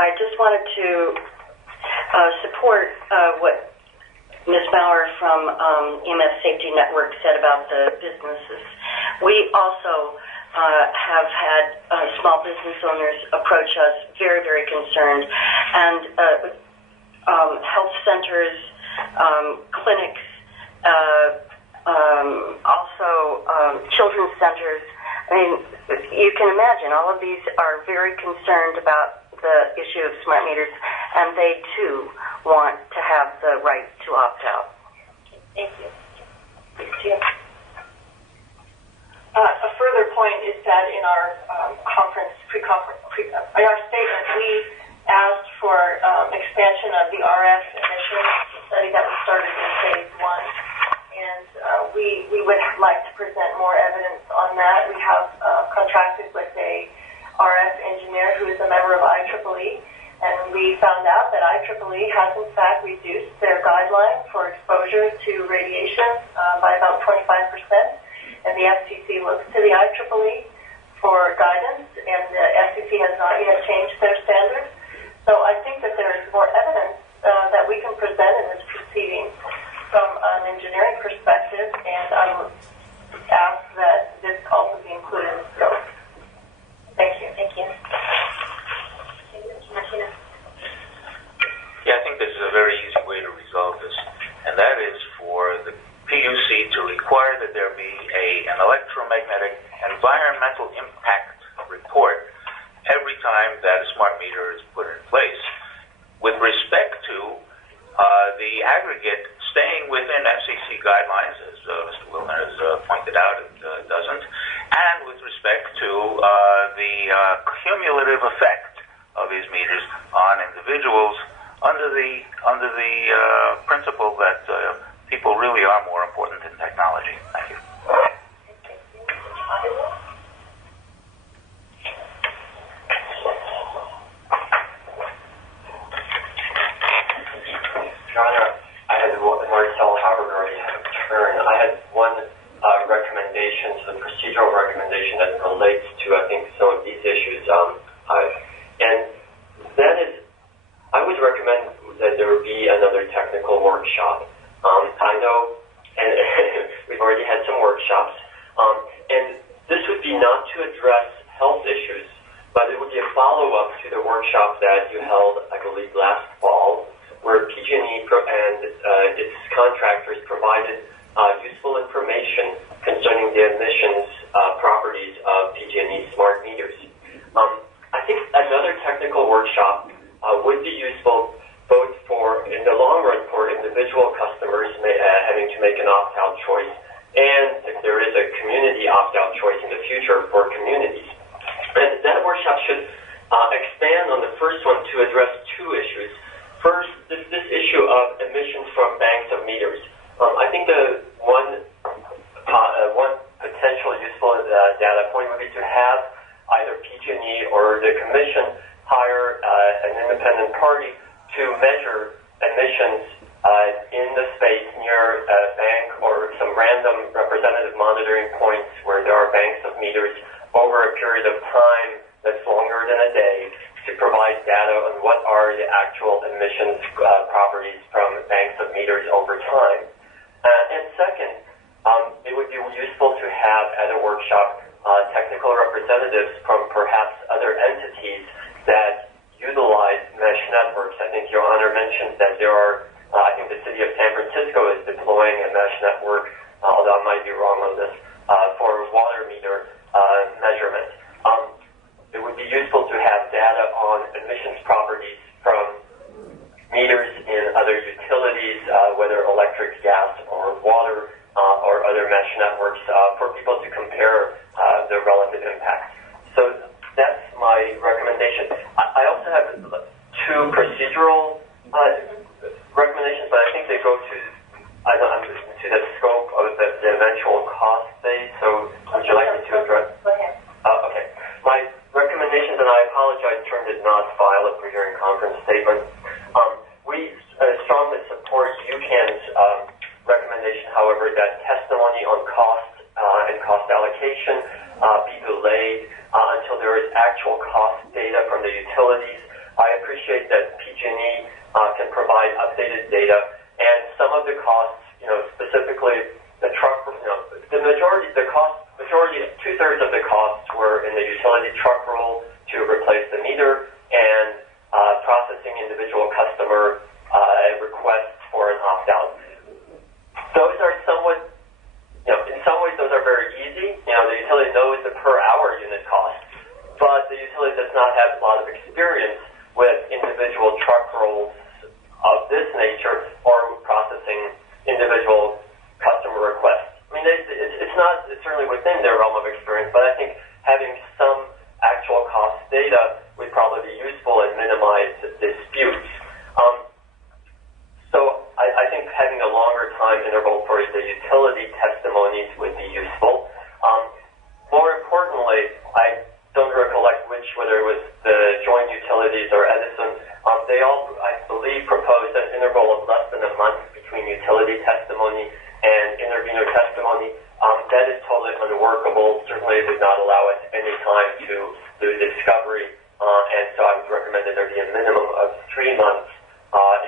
I just wanted to support what Ms. Bauer from EMS Safety Network said about the businesses. We also have had small business owners approach us very, very concerned, and health centers, clinics, also children's centers. I mean, you can imagine all of these are very concerned about the issue of smart meters, and they too want to have the right to opt out. Thank you. A further point is that in our in our statement, we asked for expansion of the RF emissions study that was started in phase 1. And we would like to present more evidence on that. We have contracted with a RF engineer who is a member of IEEE, and we found out that IEEE has in fact reduced their guideline for exposure to radiation by about 25%, and the FCC looks to the IEEE for guidance, and the FCC has not yet changed their standards. So I think that there is more evidence that we can present in this proceeding from an engineering perspective, and I would ask that this also be included in the scope. Thank you. Thank you. Martina? Yeah, I think this is a very easy way to resolve this, and that is for the PUC to require that there be an electromagnetic environmental impact report every time that a smart meter is put in place. With respect to the aggregate staying within FCC guidelines, as Mr. Wilner has pointed out, it doesn't, and with respect to the cumulative effect of these meters on individuals under the principle that people really are more important than technology. Thank you. Your Honor, I had Marcel Howard already had a turn. I had one recommendation, so the procedural recommendation that relates to, I think, some of these issues. And that is, I would recommend that there be another technical workshop. I know, and we've already had some workshops, and this would be not to address health issues, but it would be a follow-up to the workshop that you held, I believe, last fall, where PG&E and its contractors provided useful information concerning the emissions properties of PG&E smart meters. I think another technical workshop would be useful both for, in the long run, for individual customers having to make an opt-out choice, and if there is a community opt-out choice in the future for communities. And that workshop should expand on the first one to address two issues. First, this issue of emissions from banks of meters. I think the one potential useful data point would be to have either PG&E or the Commission hire an independent party to measure emissions in the space near a bank or some random representative monitoring points where there are banks of meters over a period of time that's longer than a day, to provide data on what are the actual emissions properties from banks of meters over time. And second, it would be useful to have at a workshop technical representatives from perhaps other entities that utilize mesh networks. I think Your Honor mentioned that there are, I think the city of San Francisco is deploying a mesh network, although I might be wrong on this, for water meter measurement. It would be useful to have data on emissions properties from meters in other utilities, whether electric, gas, or water, or other mesh networks, for people to compare the relative impacts. So that's my recommendation. I also have two procedural recommendations, but I think they go to the scope of the eventual cost base. So would you like me to address? Go ahead. Okay. My recommendations, and I apologize, TURN did not file a prehearing conference statement. We strongly support UCAN's recommendation, however, that testimony on cost and cost allocation be delayed until there is actual cost data from the utilities. I appreciate that PG&E can provide updated data, and some of the costs, specifically the truck, the majority, two-thirds of the costs were in the utility truck roll to replace the meter and processing individual customer requests for an opt-out. Those are somewhat, in some ways those are very easy. The utility knows the per hour unit cost, but the utility does not have a lot of experience with individual truck rolls of this nature or processing individual customer requests. I mean, it's certainly within their realm of experience, but I think having some actual cost data would probably be useful and minimize disputes. So I think having a longer time interval for the utility testimonies would be useful. More importantly, I don't recollect whether it was the joint utilities or Edison. They all, I believe, proposed an interval of less than a month between utility testimony and intervenor testimony. That is totally unworkable. Certainly, it would not allow us any time to do discovery, and so I would recommend that there be a minimum of 3 months,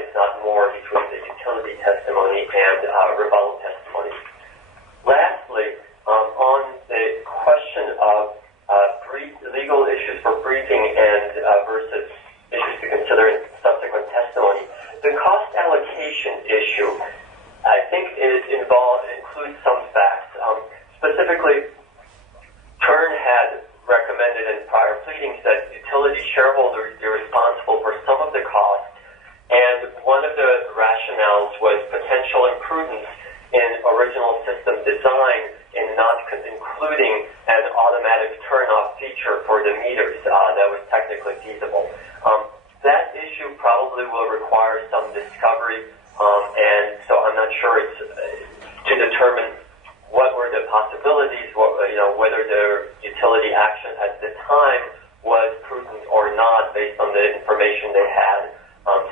if not more, between the utility testimony and rebuttal testimony. Lastly, on the question of legal issues for briefing and versus issues to consider in subsequent testimony, the cost allocation issue, I think, includes some facts. Specifically, Kern had recommended in prior pleadings that utility shareholders be responsible for some of the costs, and one of the rationales was potential imprudence in original system design in not including an automatic turn-off feature for the meters that was technically feasible. That issue probably will require some discovery, and so I'm not sure it's to determine what were the possibilities, whether the utility action at the time was prudent or not based on the information they had.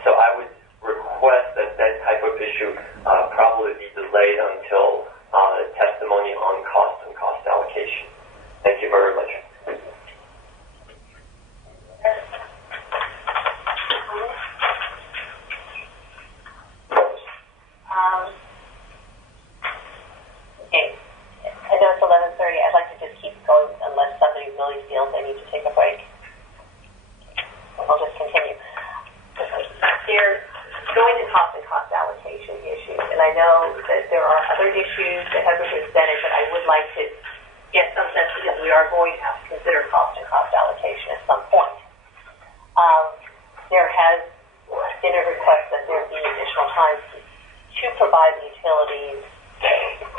So I would request that type of issue probably be delayed until testimony on cost and cost allocation. Thank you very much. Okay. I know it's 11:30. I'd like to just keep going unless somebody really feels they need to take a break. I'll just continue. They're going to cost and cost allocation issues, and I know that there are other issues that have been presented, but I would like to get some sense because we are going to have to consider cost and cost allocation at some point. There has been a request that there be additional time to provide the utilities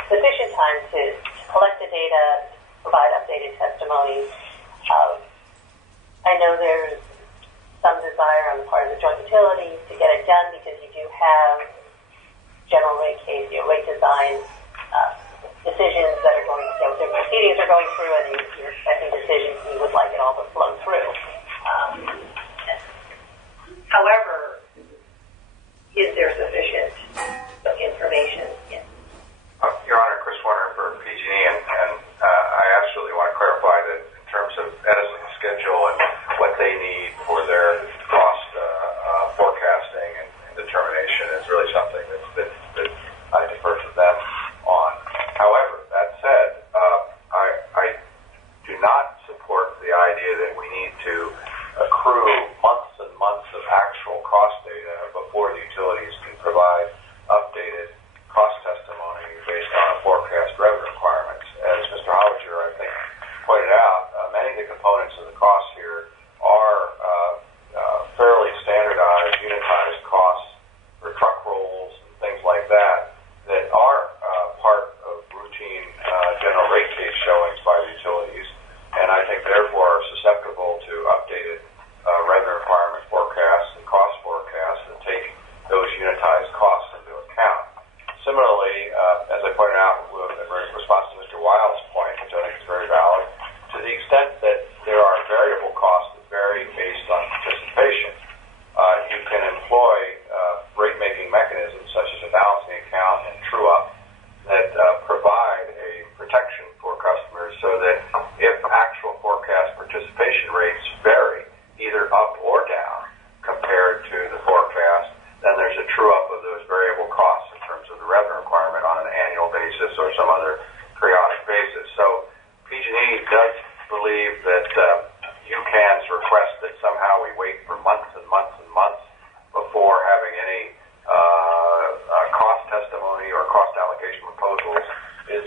sufficient time to collect the data, provide updated testimonies. I know there's some desire on the part of the joint utilities to get it done because you do have general rate case, rate design decisions that are going, the proceedings are going through, and you're expecting decisions, and you would like it all to flow through. However, is there sufficient information? Yes. Your Honor, Chris Warner for PG&E, and I absolutely want to clarify that in terms of Edison's schedule and what they need for their cost forecasting and determination is really something that I defer to them on. However, that said, I do not support the idea that we need to accrue months and months of actual cost data before the utilities can provide updated cost testimony based on forecast revenue requirements. As Mr. Hollinger, I think, pointed out, many of the components of the cost here are fairly standardized, unitized costs for truck rolls and things like that are part of routine general rate case showings by the utilities, and I think therefore are susceptible to updated revenue requirement forecasts and cost forecasts that take those unitized costs into account. Similarly, as I pointed out in response to Mr. Weil's point, which I think is very valid, to the extent that there are variables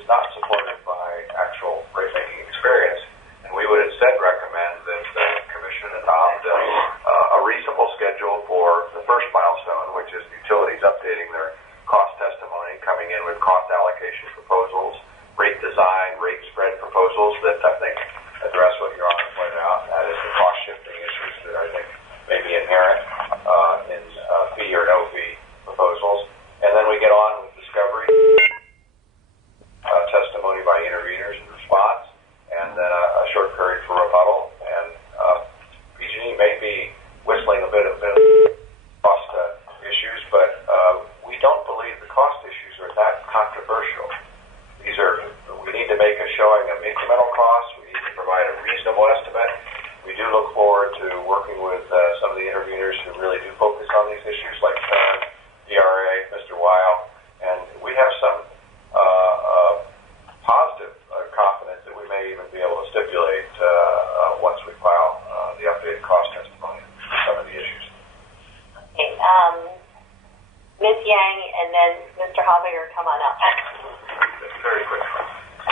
is not supported by actual rate-making experience. And we would instead recommend that the Commission adopt a reasonable schedule for the first milestone, which is utilities updating their cost testimony, coming in with cost allocation proposals, rate design, rate spread proposals that I think address what Your Honor pointed out, and that is the cost shifting issues that I think may be inherent in fee or no fee proposals. And then we get on with discovery, testimony by interveners and response, and then a short period for rebuttal. And PG&E may be whistling a bit of cost issues, but we don't believe the cost issues are that controversial. We need to make a showing of incremental costs. We need to provide a reasonable estimate. We do look forward to working with some of the interveners who really do focus on these issues, like DRA, Mr. Weil, and we have some positive confidence that we may even be able to stipulate once we file the updated cost testimony some of the issues. Okay, Ms. Yang and then Mr. Haviger, come on up. Very quick.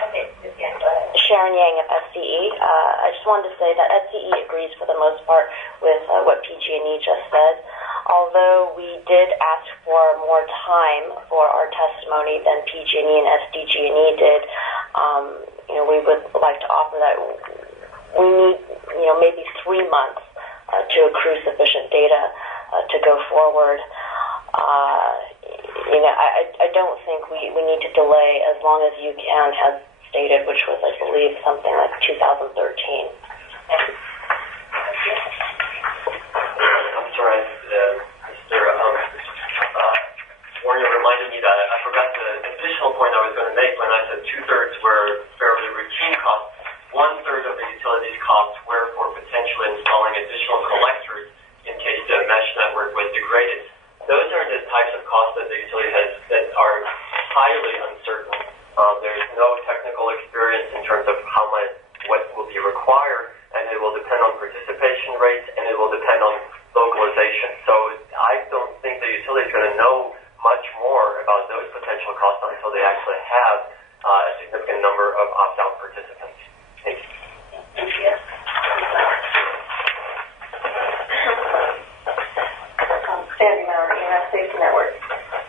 Okay, Ms. Yang, go ahead. Sharon Yang of SCE. I just wanted to say that SCE agrees for the most part with what PG&E just said. Although we did ask for more time for our testimony than PG&E and SDG&E did, we would like to offer that we need, maybe 3 months to accrue sufficient data to go forward. I don't think we need to delay as long as you can has stated, which was, I believe, something like 2013. I'm sorry, Mr. Warner reminded me that I forgot the additional point I was going to make when I said 2/3 were fairly routine costs. 1/3 of the utilities costs were for potentially installing additional collectors in case the mesh network was degraded. Those are the types of costs that the utility has that are highly uncertain. There's no technical experience in terms of what will be required, and it will depend on participation rates, and it will depend on localization. So I don't think the utility is going to know much more about those potential costs until they actually have a significant number of opt-out participants. Thank you. Thank you. Sandy Maurer, EMS Safety Network.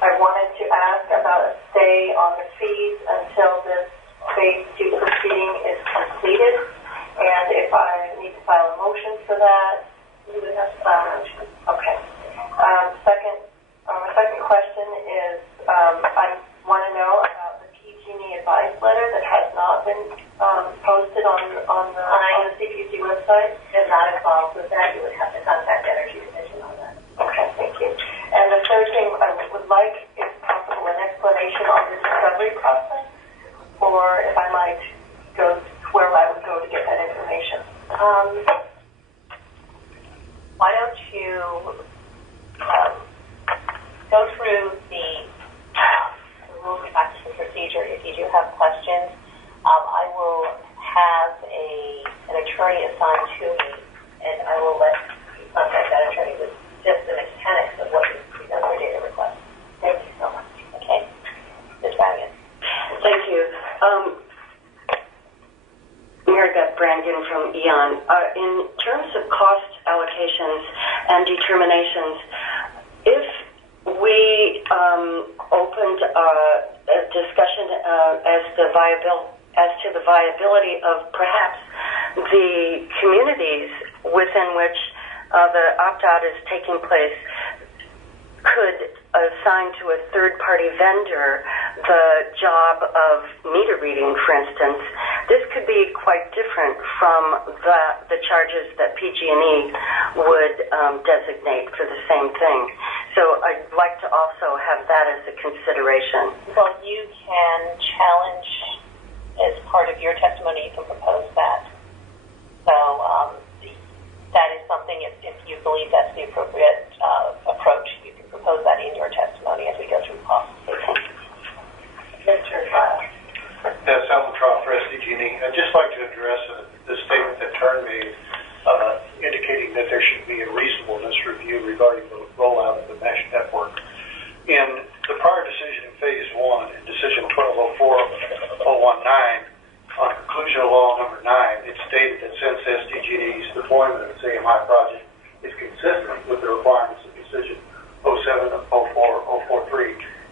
I wanted to ask about a stay on the fees until this phase 2 proceeding is completed, and if I need to file a motion for that. You would have to file a motion. Okay. My second question is, I want to know about the PG&E advice letter that has not been posted on the CPUC website. If not involved with that, you would have to contact Energy Division on that. Okay, thank you. And the third thing, I would like, if possible, an explanation on the discovery process, or if I might go where I would go to get that information. Why don't you go through the rules of practice and procedure. If you do have questions, I will have an attorney assigned to me, and I will let you contact that attorney with just the mechanics of what is the data request. Thank you so much. Okay? Ms. Radigan. Thank you. Maribeth Brannigan from EON. In terms of cost allocations and determinations, if we opened a discussion as to the viability of perhaps the communities within which the opt-out is taking place could assign to a third-party vendor the job of meter reading, for instance, this could be quite different from the charges that PG&E would designate for the same thing. So I'd like to also have that as a consideration. Well, you can challenge as part of your testimony, you can propose that. So that is something, if you believe that's the appropriate approach, you can propose that in your testimony as we go through costs. Mr. Trial. Yes, Alan Trial for SDG&E. I'd just like to address the statement that Tern made indicating that there should be a reasonableness review regarding the rollout of the mesh network. In the prior decision in Phase 1, in Decision 12-04-019 deployment of the CMI project is consistent with the requirements of Decision 07-04-043,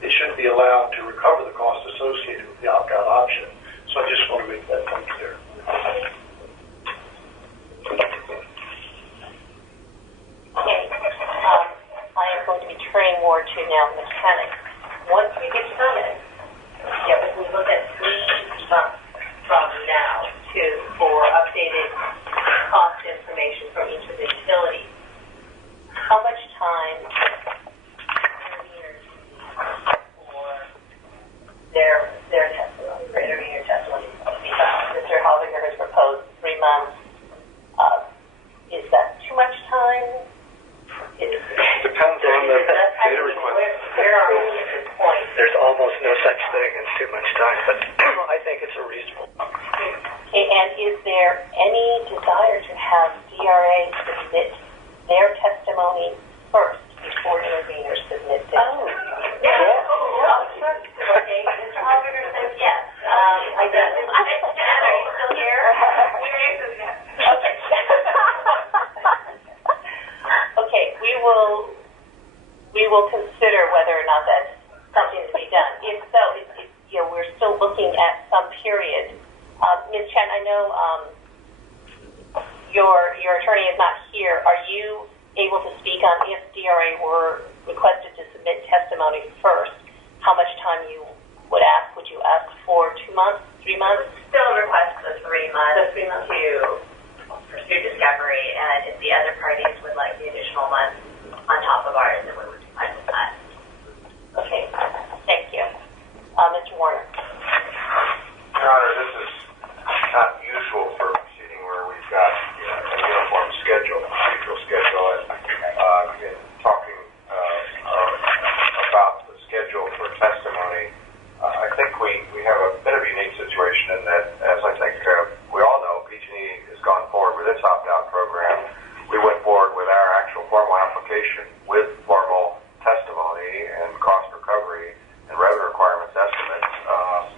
it should be allowed to recover the cost associated with the opt-out option. So I just want to make that point clear. Okay. I am going to be turning more to now mechanics. Once we get permitted, if we look at 3 months from now for updated cost information from each of the utilities, how much time for their testimony, for intervener testimony to be found? Mr. Holliger has proposed 3 months. Is that too much time? Depends on the data request. Where are we at this point? There's almost no such thing as too much time, but I think it's a reasonable. Okay, and is there any desire to have DRA submit their testimony first before interveners submit theirs? Oh, Sure. Okay, Mr. Holliger says yes. I do. Jan, are you still here? Okay. Okay, we will consider whether or not that's something to be done. If so, we're still looking at some period. Ms. Chen, I know your attorney is not here. Are you able to speak on if DRA were requested to submit testimony first, how much time you would ask? Would you ask for 2 months, 3 months? Still request the 3 months, The 3 months. to pursue discovery, and if the other parties would like the additional month on top of ours, then we would be fine with that. Okay, thank you. Mr. Warner. Your Honor, this is not usual for a proceeding where we've got a uniform schedule, procedural schedule, and in talking about the schedule for testimony, I think we have a bit of a unique situation in that, as I think we all know, PG&E has gone forward with its opt-out program. We went forward with our actual formal application with formal testimony and cost recovery and revenue requirements estimates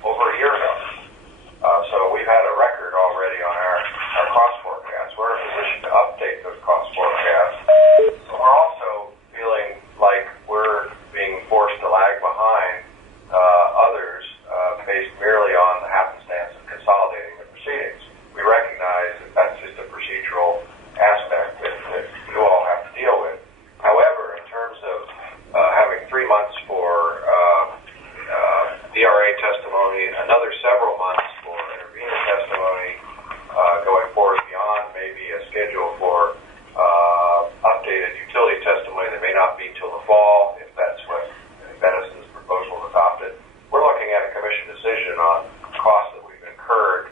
over a year ago. So we've had a record already on our cost forecasts. We're in a position to update those cost forecasts. But we're also feeling like we're being forced to lag behind others based merely on the happenstance of consolidating the proceedings. We recognize that that's just a procedural aspect that you all have to deal with. However, in terms of having 3 months for DRA testimony, another several months for intervener testimony, going forward beyond maybe a schedule for updated utility testimony that may not be till the fall, if that's what Dennis's proposal is adopted. We're looking at a commission decision on costs that we've incurred,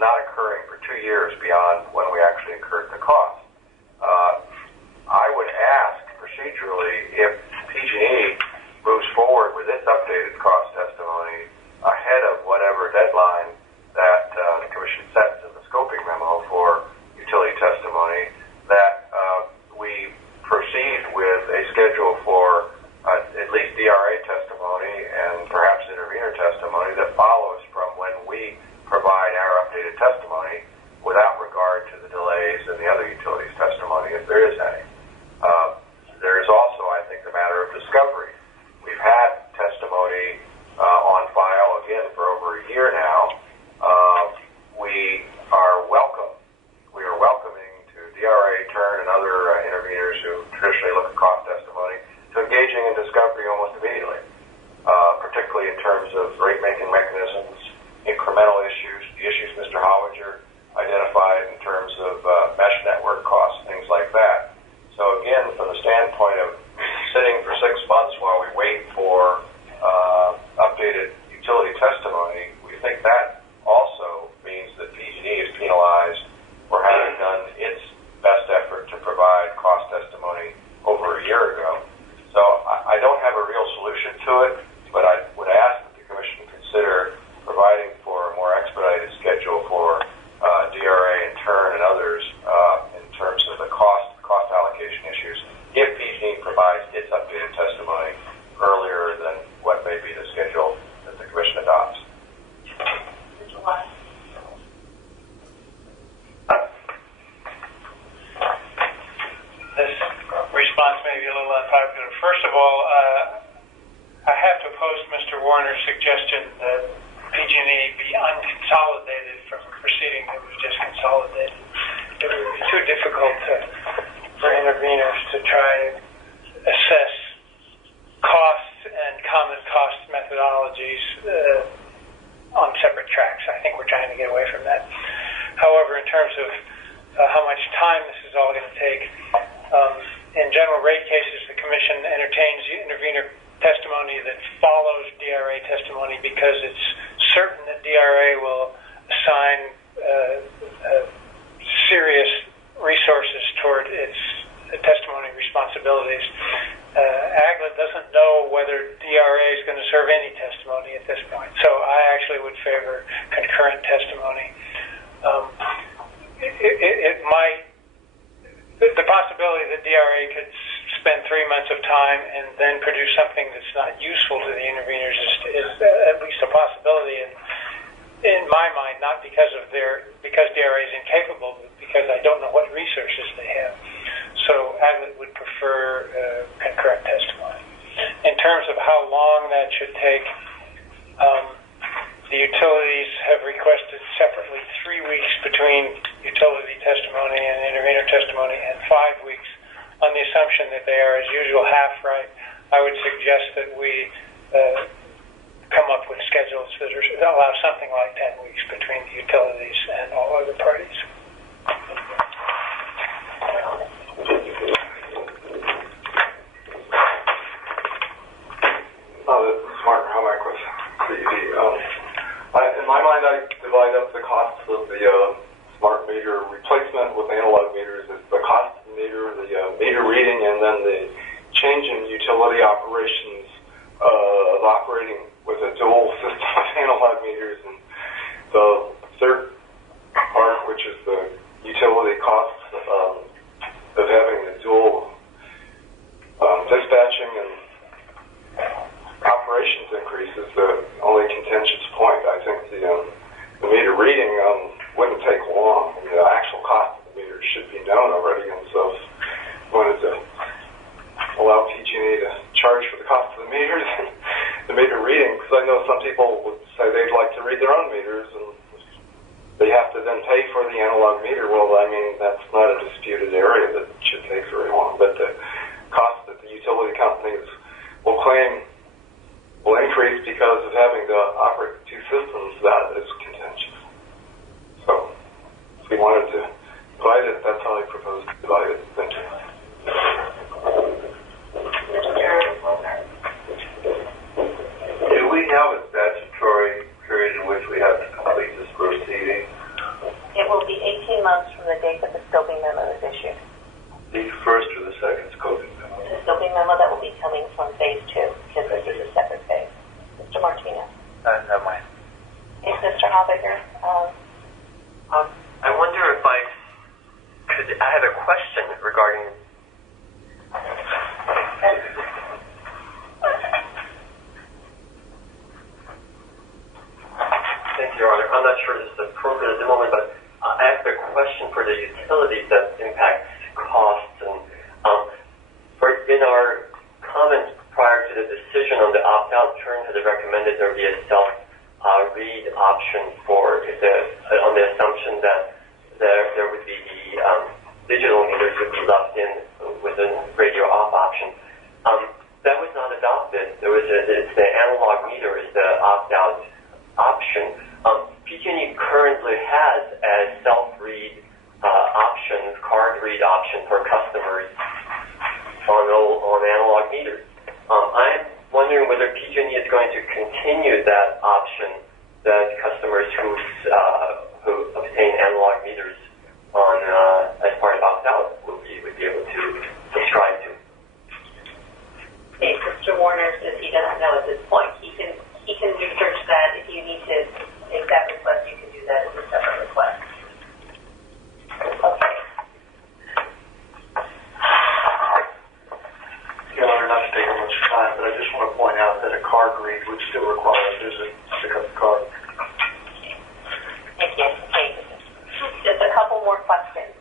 not occurring for 2 years beyond when we actually incurred the cost. I would ask procedurally if PG&E moves forward with its updated cost testimony ahead of whatever deadline that the Commission sets in the scoping memo for utility testimony, that we proceed with a schedule for at least DRA testimony and perhaps intervener testimony that follows from when we provide our updated testimony without regard to the delays in the other utilities testimony, if there is any. There is also, I think, the matter of discovery. We've had testimony on file, again, for over a year now. We are welcoming to DRA, TURN, and other interveners who traditionally look at cost testimony to engaging in discovery almost immediately, particularly in terms of rate-making mechanisms, incremental issues, the issues Mr. Holliger identified in terms of mesh network costs, things like that. So again, from the standpoint of sitting for 6 months while we wait for updated utility testimony, we think that also means that PG&E is penalized for having done its best effort to provide cost testimony over a year ago. So I don't have a real solution to it, but I would ask that the Commission consider providing for a more expedited schedule for DRA and TURN and others in terms of the cost allocation issues if PG&E provides its updated testimony earlier than what may be the schedule that the Commission adopts. popular. First of all, I have to oppose Mr. Warner's suggestion that PG&E be unconsolidated from a proceeding that was just consolidated. It would be too difficult for interveners to try and assess costs and common cost methodologies on separate tracks. I think we're trying to get away from that. However, in terms of how much time this is all going to take, in general rate cases, the Commission entertains intervener testimony that follows DRA testimony because it's certain that DRA will assign serious resources toward its testimony responsibilities. AGLA doesn't know whether DRA is going to serve any testimony at this point, so I actually would favor concurrent testimony. It might, the possibility that DRA could spend 3 months of time and then produce something that's not useful to the interveners is at least a possibility, and in my mind, not because DRA is incapable, but because I don't know what resources they have. So I would prefer concurrent testimony. In terms of how long that should take, the utilities have requested separately 3 weeks between utility testimony and intervener testimony and 5 weeks on the assumption that they are, as usual, half right. I would suggest that we come up with schedules that allow something like 10 weeks between the utilities and all other parties. This is Mark Homack with CED. In my mind, I divide up the costs of the smart meter replacement with analog meters as the cost of the meter, the meter reading, and then the change in utility operations of operating with a dual system of analog meters. And the third part, which is the utility costs of having the dual dispatching and operations increase, is the only contentious point. I think the meter reading wouldn't take long. I mean, the actual cost of the meter should be known already, and so if you wanted to allow PG&E to charge for the cost of the meters and the meter reading, because I know some people would say they'd like to read their own meters and they have to then pay for the analog meter. Well, I mean, that's not a disputed area that should take very long, but the cost that the utility companies will claim will increase because of having to operate two systems, that is contentious. So, if we wanted to divide it, that's how I propose to divide it. Thank you. Do we have a statutory period in which we have to complete this proceeding? It will be 18 months from the date that the scoping memo is issued. The first or the second scoping memo? The scoping memo that will be coming from phase 2, because this is a separate phase. Mr. Martinez? Never mind. Yes, Mr. Hoffaker? I wonder if I have a question regarding. Thank you, Your Honor. I'm not sure this is appropriate at the moment, but I have a question for the utilities that impacts costs. And in our comments prior to the decision on the opt-out, Turn had recommended there be a self-read option on the assumption that there would be the digital meters would be left in with a radio off option. That was not adopted. It's the analog meter is the opt-out option. PG&E currently has a self-read option, card read option for customers on analog meters. I'm wondering whether PG&E is going to continue that option that customers who obtain analog meters on as part of opt-out would be able to subscribe to. Hey, Mr. Warner says he doesn't know at this point. He can research that. If you need to make that request, you can do that as a separate request. Okay. Your Honor, not to take up much time, but I just want to point out that a card read would still require a visit to pick up the card. Thank you. Okay. Just a couple more questions.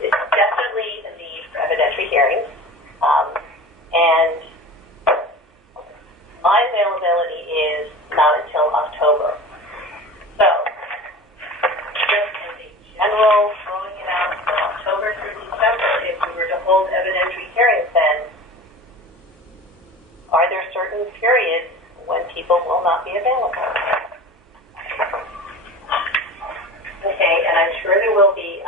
It's definitely a need for evidentiary hearings. certain periods when people will not be available. Okay, and I'm sure there will be.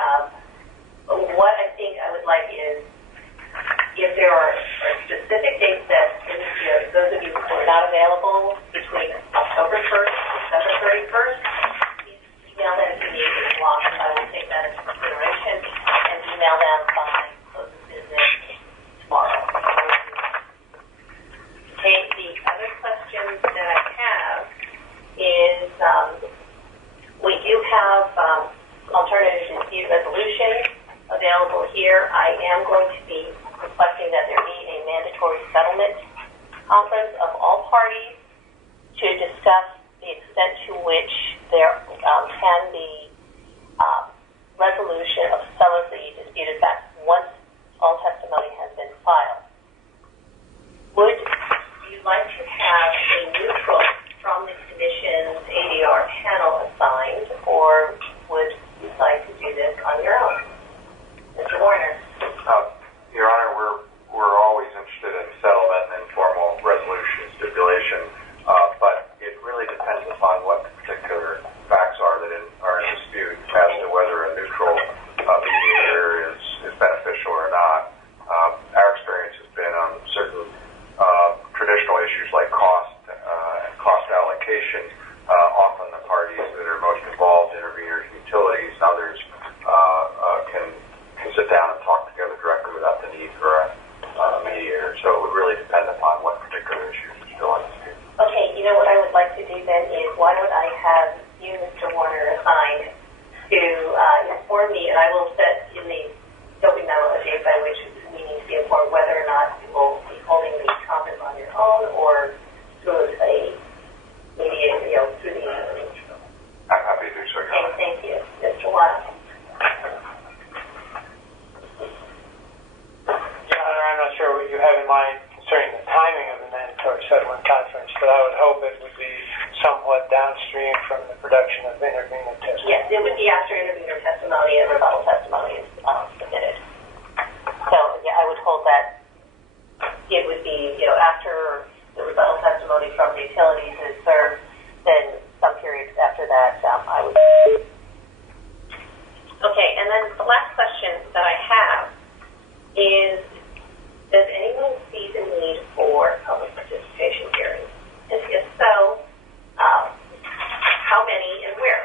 What I think I would like is, if there are specific dates that those of you who are not available between October 1st and December 31st, please email them to me in a block. I will take that into consideration and email them by close of business tomorrow. Okay, the other question that I have is, we do have alternative dispute resolution available here. I am going to be requesting that there be a mandatory settlement conference of all parties to discuss the extent to which there can be resolution of some of the disputed facts once all testimony has been filed. Would you like to have a neutral from the Commission's ADR panel assigned, or would you like to do this on your own? Mr. Warner. Your Honor, we're always interested in settlement and informal resolution stipulation, but it really depends upon what the particular facts are that are in dispute as to whether a neutral mediator is beneficial or not. Our experience has been on certain traditional issues like cost and cost allocation. Often the parties that are most involved, interveners, utilities, and others, can sit down and talk together directly without the need for a mediator. So it would really depend upon what particular issues are still in dispute. Okay, you know what I would like to do then is, why don't I have you, Mr. Warner, assigned to inform me, and I will set in the doping memo a date by which we need to be informed whether or not you will be holding the conference on your own or through a mediator, through the intervention. I'm happy to do so, Your Honor. Okay, thank you. Mr. Warner. Your Honor, I'm not sure what you have in mind concerning the timing of the mandatory settlement conference, but I would hope it would be somewhat downstream from the production of intervenor testimony. Yes, it would be after intervenor testimony and rebuttal testimony is submitted. So, yeah, I would hold that it would be, after the rebuttal testimony from the utilities is served, then some periods after that, I would. Okay, and then the last question that I have is, does anyone see the need for public participation hearings? And if so, how many and where?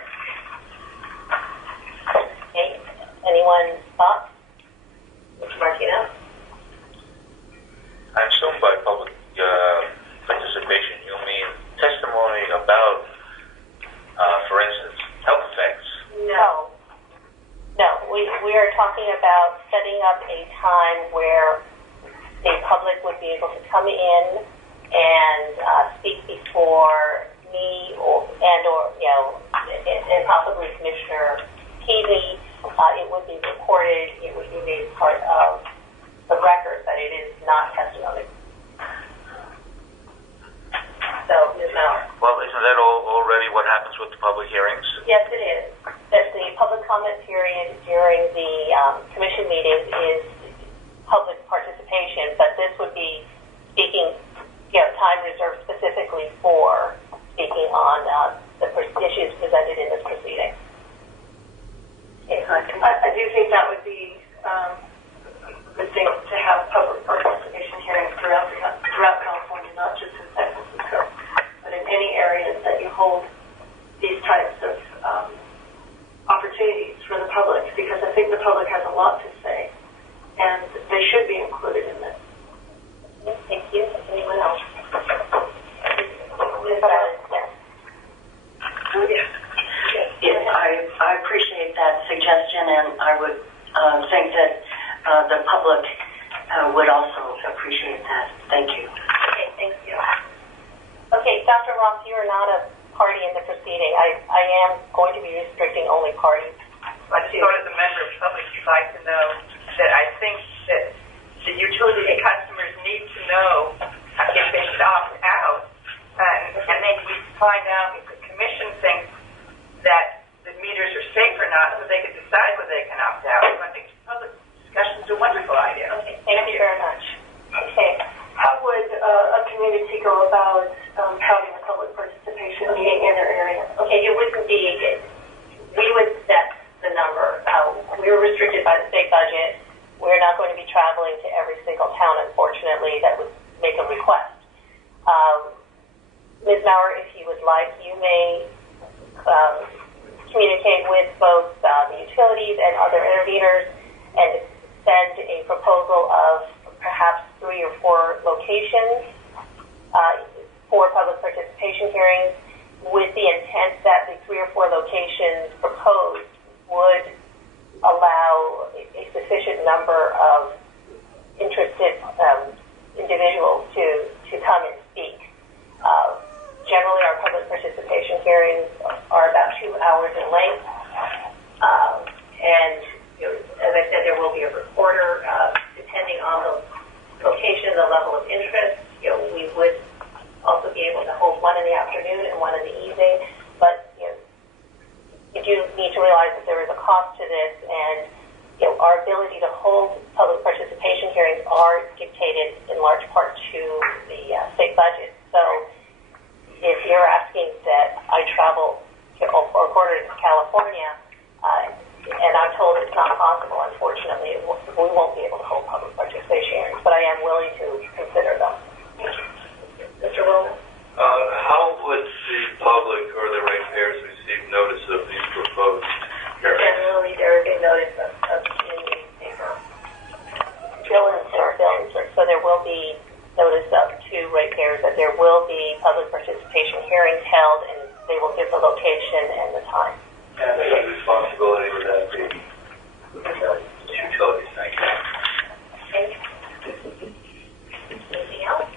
Okay, anyone thoughts? Mr. Martino? I assume by public participation you mean testimony about, for instance, health effects. No. We are talking about setting up a time where the public would be able to come in and speak before me and possibly Commissioner Peavy. It would be recorded. It would be made part of the record, but it is not testimony. So, Ms. Maurer. Well, isn't that already what happens with the public hearings? Yes, it is. That the public comment period during the commission meetings is public participation, but this would be speaking, time reserved specifically for speaking on the issues presented in this proceeding. Okay, I do think that would be a good thing to have public participation hearings throughout California, not just in San Francisco, but in any areas that you hold these types of opportunities for the public, because I think the public has a lot to say, and they should be included in this. Thank you. Anyone else? Yes, I appreciate that suggestion, and I would think that the public would also appreciate that. Thank you. Okay, thank you. Okay, Dr. Ross, you are not a party in the proceeding. I am going to be restricting only parties. I just thought as a member of the public, you'd like to know that I think that the utility customers need to know if they should opt out, and maybe we find out if the commission thinks that the meters are safe or not, so they can decide whether they can opt out. I think public discussion is a wonderful idea. Okay, thank you very much. Okay. How would a community go about every single town, unfortunately, that would make a request. Ms. Maurer, if you would like, you may communicate with both the utilities and other interveners and send a proposal of perhaps 3 or 4 locations for public participation hearings, with the intent that the 3 or 4 locations proposed would allow a sufficient number of interested individuals to come and speak. Generally, our public participation hearings are about 2 hours in length, and as I said, there will be a reporter. Depending on the location, the level of interest, we would also be able to hold one in the afternoon and one in the evening. But you do need to realize that there is a cost to this, and our ability to hold public participation hearings are dictated in large part to the state budget. So if you're asking that I travel or quarter to California, and I'm told it's not possible, unfortunately, we won't be able to hold public participation hearings, but I am willing to consider them. Mr. Wilson? How would the public or the ratepayers receive notice of these proposed hearings? Generally, there is a notice of in the newspaper. Bill insert. So there will be notice to ratepayers that there will be public participation hearings held, and they will give the location and the time. And the responsibility would that be? Utilities, thank you. Okay. Anything else?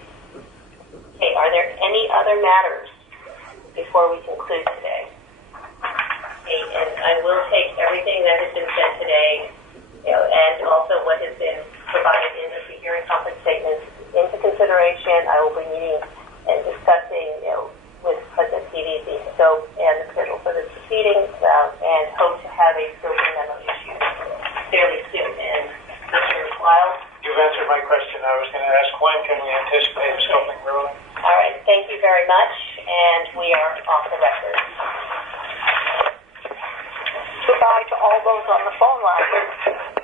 Okay, are there any other matters before we conclude today? Okay, and I will take everything that has been said today, and also what has been provided in the pre-hearing conference statements into consideration. I will be meeting and discussing, with President Peavy the scope and the schedule for this proceedings, and hope to have a scoping memo issued fairly soon. And Mr. Wild? You've answered my question. I was going to ask, when can we anticipate a scoping ruling? All right, thank you very much, and we are off the record. Goodbye to all those on the phone line.